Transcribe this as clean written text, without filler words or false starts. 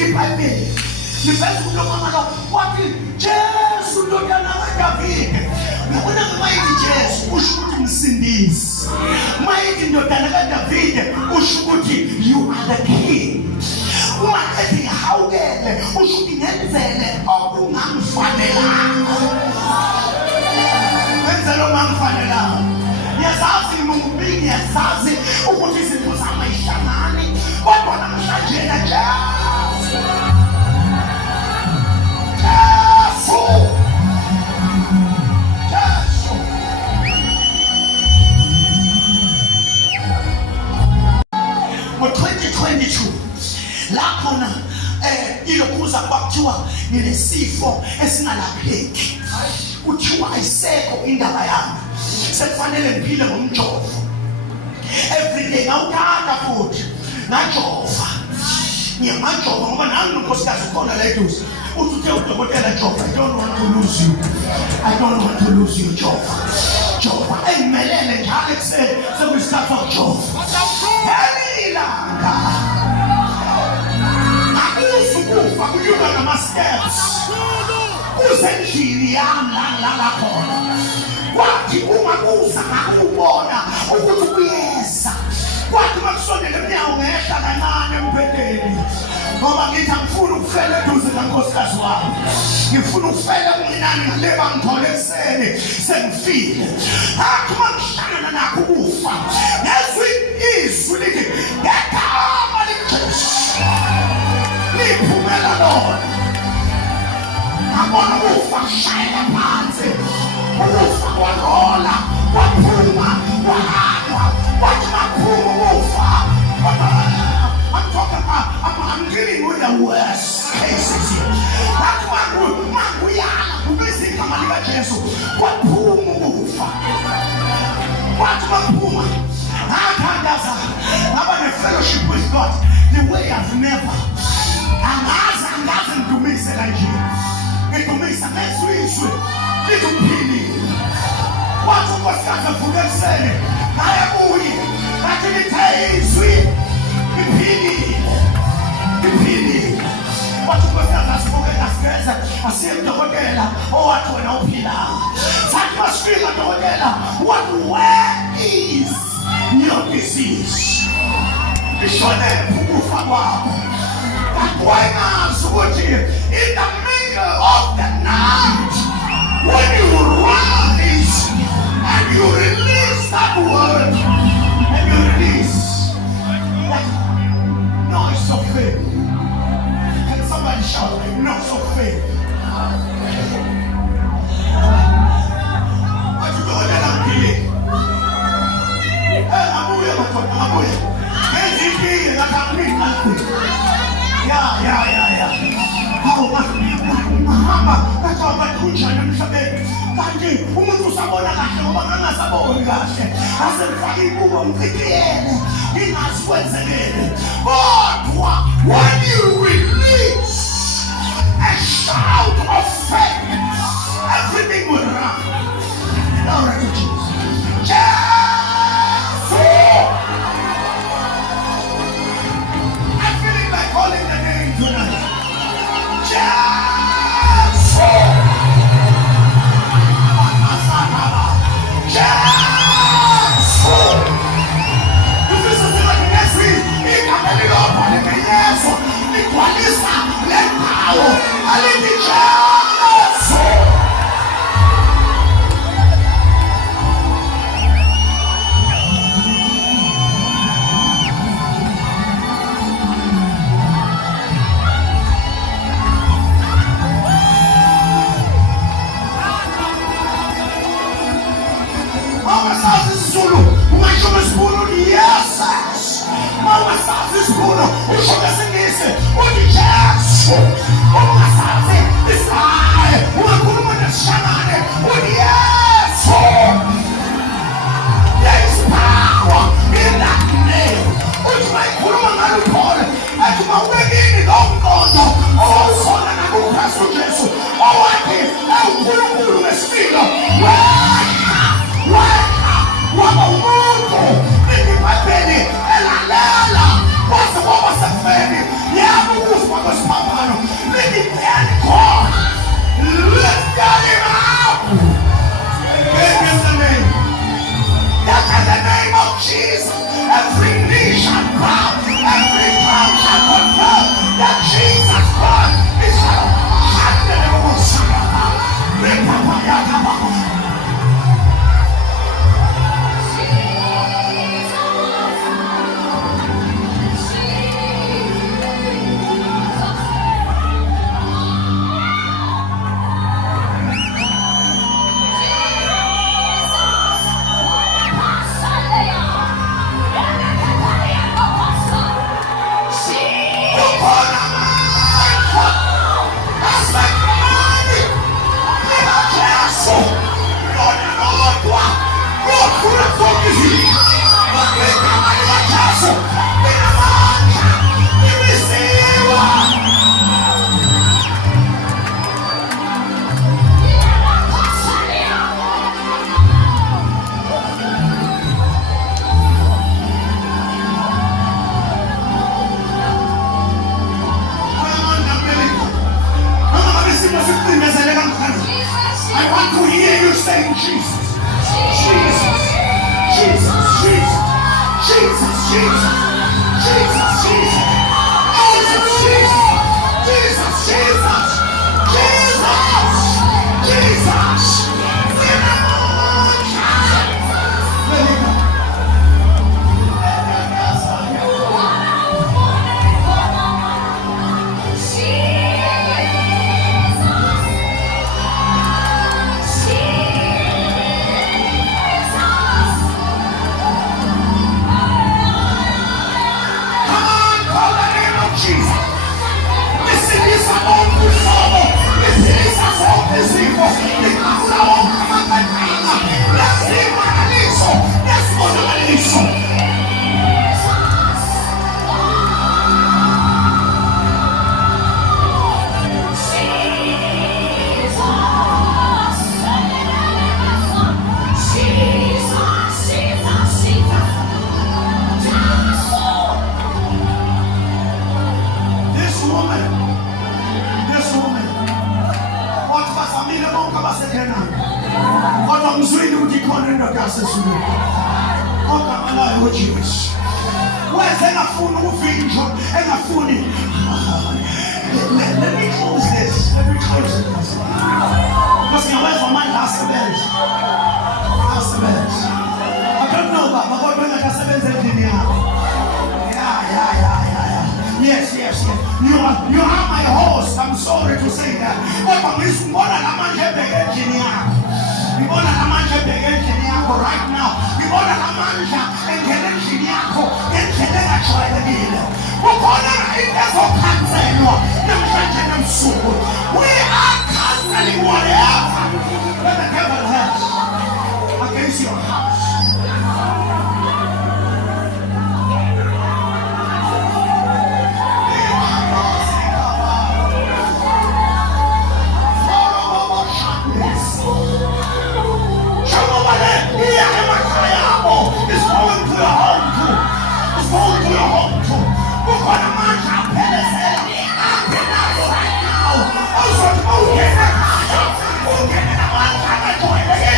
iBhayibheli liveza ukulomama wathi Jesu ndodana kaDavide. Ngibona mayithi Jesu usho ukuthi msindisi. Mayithi ndodana kaDavide usho ukuthi you are the king. Uma ethi hawukele usho ukuthi ngenzele okungamfanelanga. Ngenzele okungamfanelanga. Yazazi ngumubili yazazi ukuthi izinto zami ayishangani kodwa namhlanje na Jesu. Ngo-2022 la khona ilokhuza kwakuthiwa nilesifo esingalapheki. Kuthiwa ayisekho indaba yami. Sekufanele ngiphile ngomjovo. Every day ngawuthatha futhi ngajova. Ngiyamajova ngoba nami nonkosikazi ukhona la eduze. Uthi uthe udokotela jova, I don't want to lose you. I don't want to lose you, jova. Jova engimelele njalo ekuseni sekuyisikhathi sokujova. Elilanga akuzukufa kuyuka nama-steps kusendlini yami la khona. Wathi ungabuza ngakubona ukuthi kuyeza. Wathi makusondele emnyango ngehla kancane embhedeni ngoba ngithi angifuni ukufela eduze kankosikazi wami. Ngifuna ukufela kunginani ngale bangithole ekuseni sengifile. Athi mangihlangana nakho ukufa ngezwi izwi lithi ngegama likaJesu liphumela lona. Ngabona ukufa kushayela phansi. Ukufa kwarola kwaphuma kwahamba kwathi maphuma ukufa. I'm dealing with the worst cases here. That's why makuyala kubizwa igama likaJesu kwaphuma ukufa. Kwathi maphuma ngakhandaza ngaba ne-fellowship with God the way I've never. Angazi ngidumise kanje. Ngidumisa ngezwi izwi likuphilile. Wathi unkosikazi avuke ekuseni naye kuye ngathi lithe izwi liphilile. Wathi unkosikazi asibukela sigeze asiye kudokotela owathi wena uphilanga. Sathi masifika dokotela wathi where is your disease? Ishone ukufa kwakho. Wayengazi ukuthi in the middle of the night when you rise and you release that word and you release that noise of faith. Can somebody shout noise of faith? What you doing that I'm feeling? Abuya. Hey, that I'm feeling. Yeah. Mahamba katoba kunjani emhlabeni kanti umuntu usabona kahle ngoba kangasaboni kahle asefaka ibuko umfikele ingazi kwenzekele kodwa when you release a shout of faith everything will run. Glory to Jesus. I'm feeling like calling the name tonight. Yes! Ukhona amandla asekhani likaJesu. Lona lodwa lodlula zonke izinto. Igama likaJesu linamandla, limisiwe. I want to hear you saying Jesus, Jesus, Jesus, Jesus, Jesus, Jesus, Jesus, Jesus, Jesus, Jesus, Jesus, Jesus, Jesus. Let me close this. Let me close it. Because your wife for my last event. I don't know, but my boy, when I got 7 yeah. Yes. You are my host. I'm sorry to say that. But I'm more than a man engineer. You want a man engineer right now. You want a man engineer we are canceling whatever. Let the devil